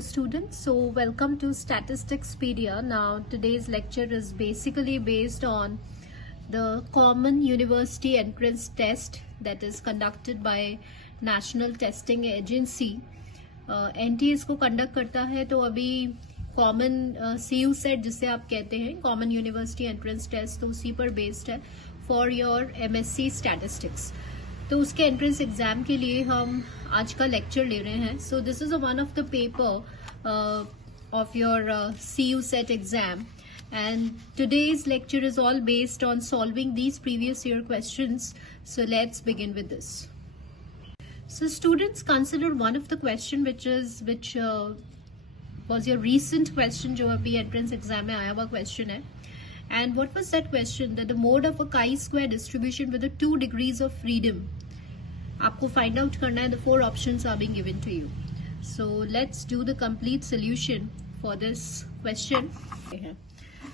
students, so welcome to Statisticspedia. Now today's lecture is basically based on the Common University Entrance Test that is conducted by National Testing Agency. NTA इसको conduct करता है, तो अभी common CU set जिसे आप कहते हैं common university entrance test, तो उसी पर बेस्ड है फॉर योर MSc स्टैटिस्टिक्स। तो उसके एंट्रेंस एग्जाम के लिए हम आज का लेक्चर ले रहे हैं। So this is one of the paper of your CU set exam, and today's lecture is all based on solving these previous year questions. So let's begin with this. So students, consider one of the question which was your recent question जो अभी entrance exam में आया हुआ question है. And what was that question? That the mode of a chi-square distribution with the 2 degrees of freedom. आपको find out करना है. The 4 options are being given to you. So let's do the complete solution for this question.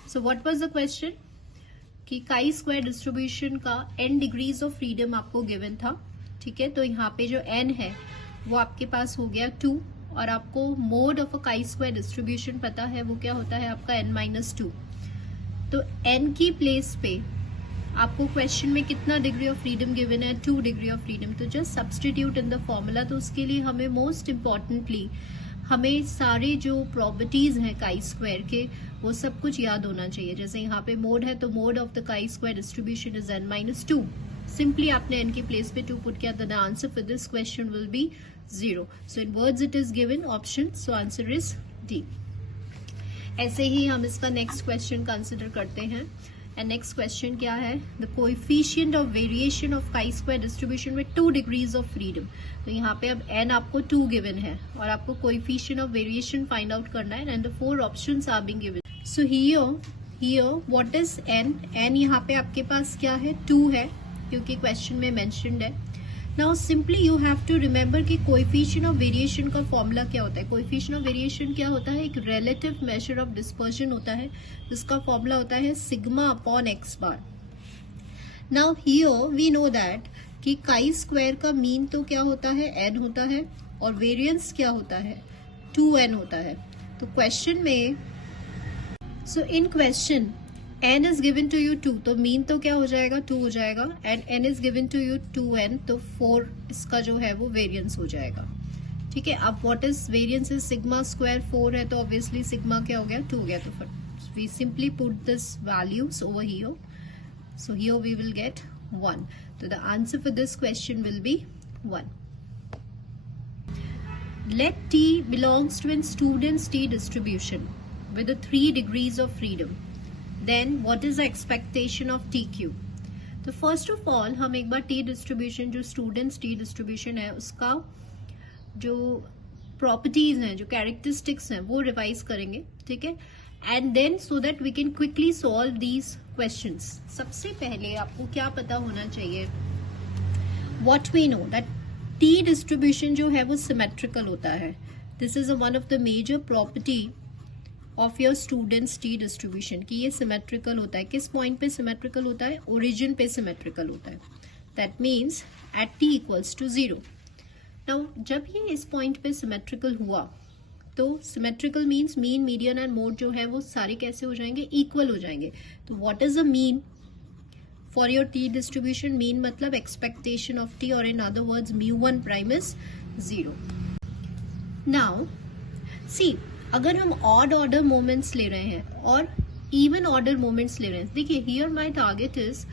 So what was the question? कि chi-square distribution का n degrees of freedom आपको given था. ठीक है, तो यहाँ पे जो n है वो आपके पास हो गया 2, और आपको mode of a chi-square distribution पता है वो क्या होता है आपका n-2. तो n की प्लेस पे आपको क्वेश्चन में कितना डिग्री ऑफ फ्रीडम गिवन है? 2 डिग्री ऑफ फ्रीडम. तो just substitute in the formula. तो उसके लिए हमें मोस्ट इम्पॉर्टेंटली हमें सारे जो प्रॉपर्टीज हैं काई स्क्वायर के वो सब कुछ याद होना चाहिए. जैसे यहाँ पे मोड है तो mode of the chi square distribution is n-2. Simply आपने n की प्लेस पे 2 पुट किया, the answer for this question will B 0. So in words it is given option, so answer is D. ऐसे ही हम इसका next question consider करते हैं. And next question क्या है? The coefficient of variation of chi square distribution with 2 degrees of freedom. तो यहाँ पे अब n आपको 2 गिवन है और आपको coefficient of variation find out करना है, and the 4 options are being given. So here what is n? n यहाँ पे आपके पास क्या है? 2 है, क्योंकि क्वेश्चन में मेंशन्ड है. Now simply you have to remember कि कोएफिशिएंट ऑफ वेरिएशन का फॉर्मूला क्या होता है. कोएफिशिएंट ऑफ वेरिएशन क्या होता है? एक रिलेटिव मेजर ऑफ डिस्पर्जन होता है, जिसका फॉर्मूला होता है sigma upon x bar. Now here we know that कि काई स्क्वायर का मीन तो क्या होता है? n होता है, और वेरिएंस क्या होता है? 2n होता है. तो क्वेश्चन में इन question n is given to you 2, तो मीन तो क्या हो जाएगा? 2 हो जाएगा, and n is given to you 2n, तो 4 इसका जो है वो वेरिएंस हो जाएगा. ठीक है, अब what is variance? Is sigma square 4 है, तो ऑब्वियसली सिग्मा क्या हो गया? 2 हो गया. तो we simply put this values over here. So here we will get 1. तो the answer for this question will be 1. Let T belongs to a student's T distribution with the 3 degrees of freedom. Then what is the expectation of TQ? तो first of all हम एक बार T distribution, जो students T distribution है उसका जो properties हैं, जो characteristics हैं, वो रिवाइज करेंगे. ठीक है, and then so that we can quickly solve these questions. सबसे पहले आपको क्या पता होना चाहिए? What we know that T distribution जो है वो सिमेट्रिकल होता है. This is one of the major property of your students T distribution कि ये सिमेट्रिकल होता है. किस पॉइंट पे सिमेट्रिकल होता है? ओरिजिन पे सिमेट्रिकल होता है. That means at t equals to 0. Now जब ये इस पॉइंट पे सिमेट्रिकल हुआ, तो symmetrical means mean, median and mode जो है वो सारे कैसे हो जाएंगे? इक्वल हो जाएंगे. तो what is the mean for your T distribution? Mean मतलब एक्सपेक्टेशन ऑफ टी, और in other words μ1 prime is 0. Now see, अगर हम ऑड ऑर्डर मोमेंट्स ले रहे हैं और इवन ऑर्डर मोमेंट्स ले रहे हैं, देखिए here my target is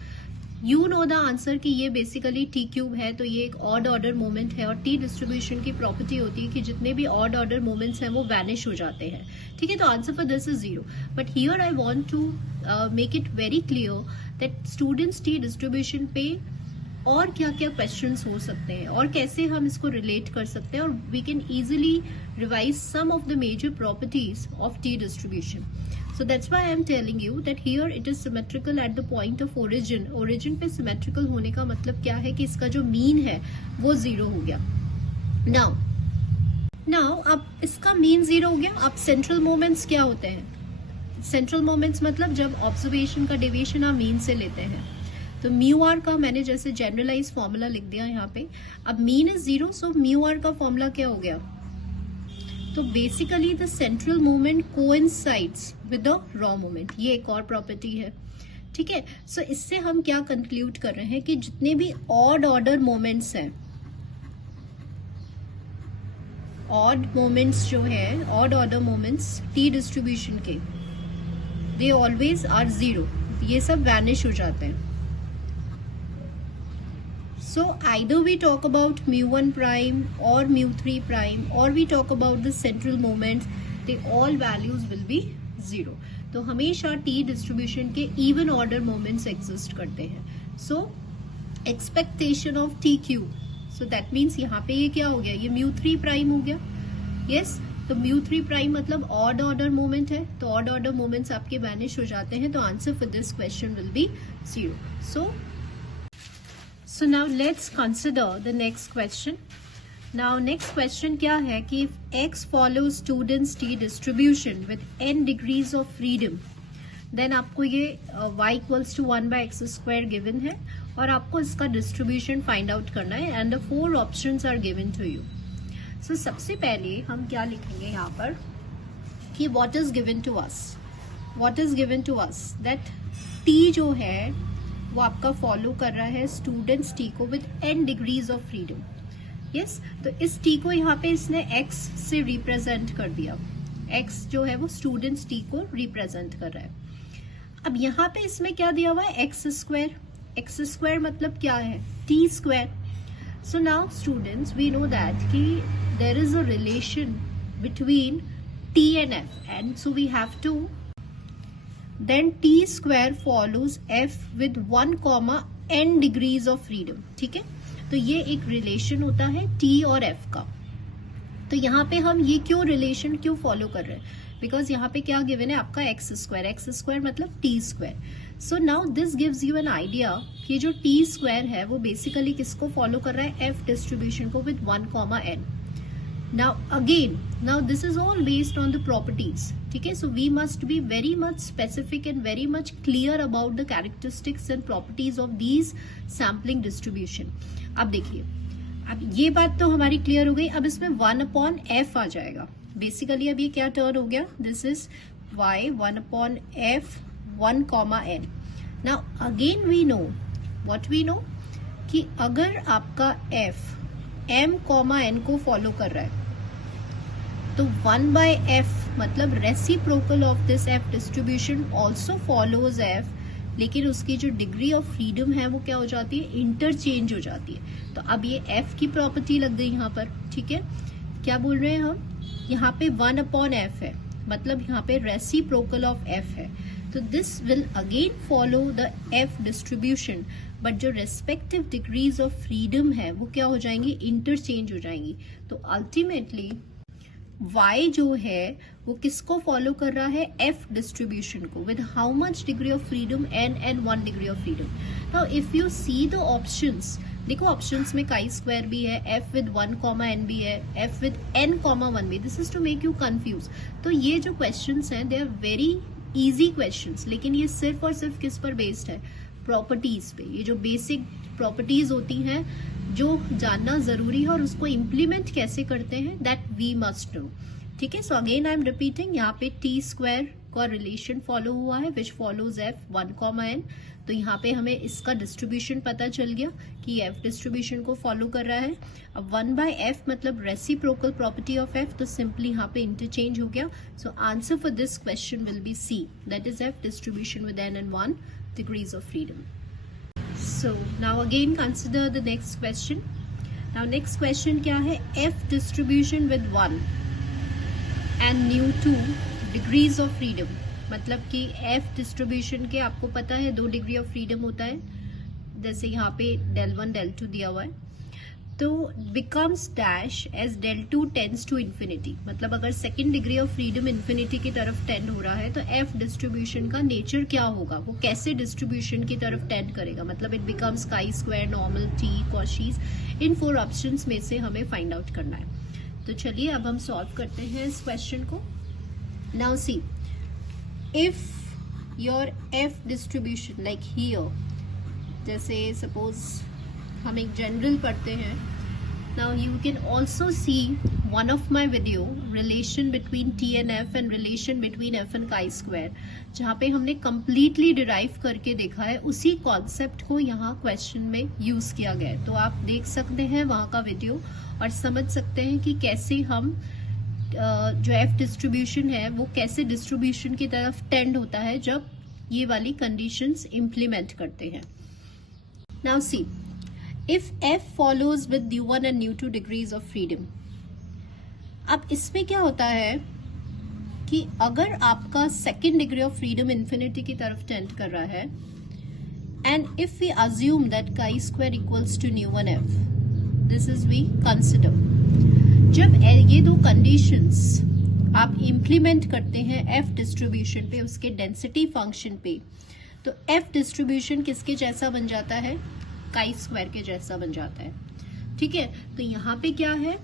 you know the answer कि ये बेसिकली टी क्यूब है, तो ये एक ऑड ऑर्डर मोमेंट है, और टी डिस्ट्रीब्यूशन की प्रॉपर्टी होती है कि जितने भी ऑड ऑर्डर मोमेंट्स हैं वो वैनिश हो जाते हैं. ठीक है, तो answer for this is 0. But here I want to make it very clear that students T distribution पे और क्या क्या क्वेश्चंस हो सकते हैं और कैसे हम इसको रिलेट कर सकते हैं, और we can easily revise some of the major properties of T distribution. So that's why I am telling you that here it is symmetrical at the point of origin. Origin पे symmetrical होने का मतलब क्या है? कि इसका जो mean है वो 0 हो गया. नाउ अब इसका मीन 0 हो गया. अब सेंट्रल मोमेंट्स क्या होते हैं? सेंट्रल मोमेंट्स मतलब जब ऑब्जर्वेशन का डेविएशन आप मीन से लेते हैं. तो म्यू आर का मैंने जैसे जनरलाइज फॉर्मूला लिख दिया यहाँ पे. अब mean is 0, so mu r का फॉर्मूला क्या हो गया? तो basically the central moment coincides with the raw moment, ये एक और प्रॉपर्टी है, ठीक है। सो इससे हम क्या कंक्लूड कर रहे हैं कि जितने भी ऑड ऑर्डर मोमेंट्स हैं, ऑड मोमेंट्स जो है, odd order moments T distribution के, दे ऑलवेज आर जीरो, ये सब वैनिश हो जाते हैं। So either we talk about mu1 prime or mu3 prime or we talk about the central moments, they all values will be zero. तो हमेशा t distribution के even order moments exist करते हैं. So expectation of tq, so that means यहाँ पे ये क्या हो गया, ये mu3 prime हो गया, yes. तो mu3 prime मतलब odd order moment है, तो odd order moments आपके vanish हो जाते हैं, तो answer for this question will be zero. So now let's consider the next question. Now next question क्या है कि if x follows students t distribution with n degrees of freedom, then आपको ये y equals to 1 by x square given है और आपको इसका distribution find out करना है and the 4 options are given to you. So सबसे पहले हम क्या लिखेंगे यहाँ पर कि what is given to us? What is given to us? That t जो है वो आपका फॉलो कर रहा है स्टूडेंट्स टी को with n degrees of freedom, yes. तो इस टी को यहाँ पे इसने x से रिप्रेजेंट कर दिया, x जो है वो स्टूडेंट्स टी को रिप्रेजेंट कर रहा है। अब यहाँ पे इसमें क्या दिया हुआ है, एक्स स्क्वायर मतलब क्या है, T square. So now students we know that कि there is a relation between t and f, and so we have to then t square follows f with 1, n degrees of freedom, ठीक है। तो ये एक relation होता है t और f का। तो यहाँ पे हम ये क्यों रिलेशन क्यों फॉलो कर रहे हैं, बिकॉज यहाँ पे क्या गिवन है आपका एक्स स्क्वायर मतलब t square. So now this gives you an idea कि जो t स्क्वायर है वो बेसिकली किसको फॉलो कर रहा है, f डिस्ट्रीब्यूशन को with 1, n। Now this is all based on the properties, ठीक है। So we must be very much specific and very much clear about the characteristics and properties of these sampling distribution. अब देखिए, अब ये बात तो हमारी क्लियर हो गई। अब इसमें 1/f आ जाएगा, बेसिकली अब ये क्या टर्म हो गया, this is y 1/f 1, n। Now again we know what we know कि अगर आपका f m, n को फॉलो कर रहा है तो 1/f मतलब reciprocal of this f distribution also follows f, लेकिन उसकी जो डिग्री ऑफ फ्रीडम है वो क्या हो जाती है, इंटरचेंज हो जाती है। तो अब ये f की प्रॉपर्टी लग गई यहाँ पर, ठीक है। क्या बोल रहे हैं हम, यहाँ पे 1/f है मतलब यहाँ पे रेसिप्रोकल ऑफ f है, तो this will again follow the f distribution, but जो रेस्पेक्टिव डिग्रीज ऑफ फ्रीडम है वो क्या हो जाएंगी, इंटरचेंज हो जाएंगी। तो अल्टीमेटली y जो है वो किसको फॉलो कर रहा है, f डिस्ट्रीब्यूशन को with how much degree of freedom, n and 1 degree of freedom. Now if you see the options, देखो ऑप्शंस में काई स्क्वायर भी है, f विद 1, n भी है, f विद n, 1 भी। This is to make you confuse. तो ये जो क्वेश्चंस हैं they are very easy questions, लेकिन ये सिर्फ और सिर्फ किस पर बेस्ड है, प्रॉपर्टीज पे। ये जो बेसिक प्रॉपर्टीज होती हैं जो जानना जरूरी है और उसको इम्प्लीमेंट कैसे करते हैं, दैट वी मस्ट नो, ठीक है। So again I am repeating, यहाँ पे टी स्क्वायर का रिलेशन फॉलो हुआ है विच फॉलोज f 1, n। तो यहाँ पे हमें इसका डिस्ट्रीब्यूशन पता चल गया कि f डिस्ट्रीब्यूशन को फॉलो कर रहा है। अब 1/f मतलब रेसिप्रोकल प्रॉपर्टी ऑफ f, तो सिंपली यहाँ पे इंटरचेंज हो गया। So answer for this question will B C, that is f distribution with n and 1 degrees of freedom. So now again consider the next question. Now next question क्या है, f distribution with 1 and nu2 degrees of freedom, मतलब कि f distribution के आपको पता है 2 degree of freedom होता है, जैसे यहाँ पे del 1 del 2 दिया हुआ है। तो becomes dash as del 2 tends to infinity, मतलब अगर second degree of freedom infinity की तरफ टेंड हो रहा है तो f डिस्ट्रीब्यूशन का नेचर क्या होगा, वो कैसे डिस्ट्रीब्यूशन की तरफ टेंड करेगा, मतलब it becomes chi square, normal, t, Cauchy's. In 4 options में से हमें फाइंड आउट करना है। तो चलिए अब हम सॉल्व करते हैं इस क्वेश्चन को। Now see, if your f distribution like here, जैसे सपोज हम एक जनरल पढ़ते हैं, now you can also see one of my video relation between T and F and relation between F and chi square, जहाँ पे हमने completely derive करके देखा है, उसी कॉन्सेप्ट को यहाँ क्वेश्चन में यूज किया गया है. तो आप देख सकते हैं वहाँ का वीडियो और समझ सकते हैं कि कैसे हम जो F डिस्ट्रीब्यूशन है वो कैसे डिस्ट्रीब्यूशन की तरफ टेंड होता है जब ये वाली कंडीशंस इम्प्लीमेंट करते हैं. Now see, if F follows with nu1 and nu2 degrees of freedom. अब इसमें क्या होता है कि अगर आपका second degree of freedom infinity की तरफ टेंड कर रहा है, and if we assume that chi square equals to nu1 f, this is we consider. जब ये दो कंडीशंस आप इम्प्लीमेंट करते हैं F डिस्ट्रीब्यूशन पे, उसके डेंसिटी फंक्शन पे, तो F डिस्ट्रीब्यूशन किसके जैसा बन जाता है? chi स्क्वायर के जैसा बन जाता है. ठीक है, तो यहाँ पे क्या है,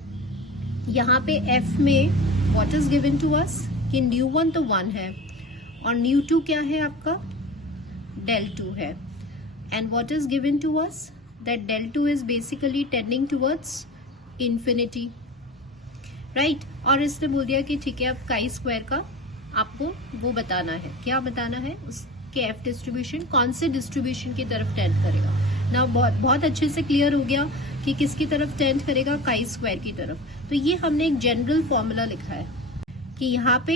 यहाँ पे F में what is given to us कि nu1 तो 1 है और nu2 क्या है आपका? del 2 है. And what is given to us that del 2 is basically tending towards infinity, right. और इसने बोल दिया कि ठीक है, अब chi स्क्वायर का आपको वो बताना है. क्या बताना है? उसके F डिस्ट्रीब्यूशन कौन से डिस्ट्रीब्यूशन की तरफ टेंड करेगा. ना बहुत अच्छे से क्लियर हो गया कि किसकी तरफ टेंड करेगा? chi स्क्वायर की तरफ. तो ये हमने एक जनरल फॉर्मूला लिखा है कि यहाँ पे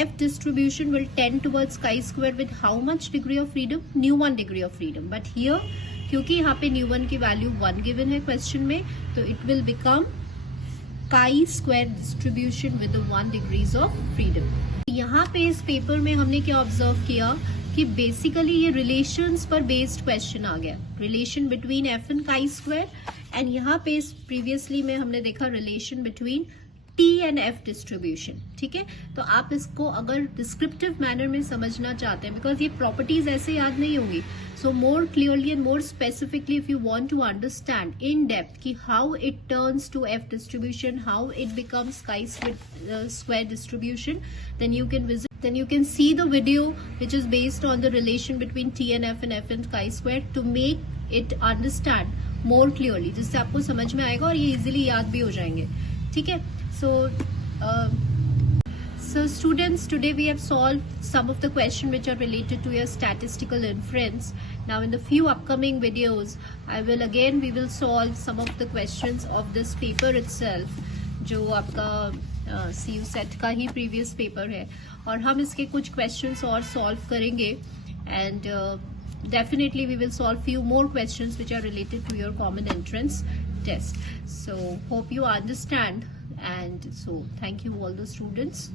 F distribution will tend towards chi square with how much degree of freedom? nu1 degree of freedom. But here क्योंकि यहाँ पे nu1 की वैल्यू 1 गिवन है क्वेश्चन में, तो it will become chi square distribution with 1 degrees of freedom. यहाँ पे इस पेपर में हमने क्या ऑब्जर्व किया कि बेसिकली ये रिलेशंस पर बेस्ड क्वेश्चन आ गया, relation between F and chi square. And यहाँ पे प्रीवियसली में हमने देखा relation between T and F distribution. ठीक है, तो आप इसको अगर डिस्क्रिप्टिव मैनर में समझना चाहते हैं, बिकॉज ये प्रॉपर्टीज ऐसे याद नहीं होंगी, so more clearly and more specifically if you want to understand in depth कि how it turns to F distribution, how it becomes chi square distribution, then you can see the video which is based on the relation between T and F and chi square to make it understand more clearly, जिससे आपको समझ में आएगा और ये easily याद भी हो जाएंगे. ठीक है, so students, today we have solved some of the questions which are related to your statistical inference. Now in the few upcoming videos we will solve some of the questions of this paper itself, जो आपका CU set का ही previous paper है, और हम इसके कुछ questions और solve करेंगे. And definitely we will solve few more questions which are related to your common entrance test. So hope you understand, and so thank you all the students.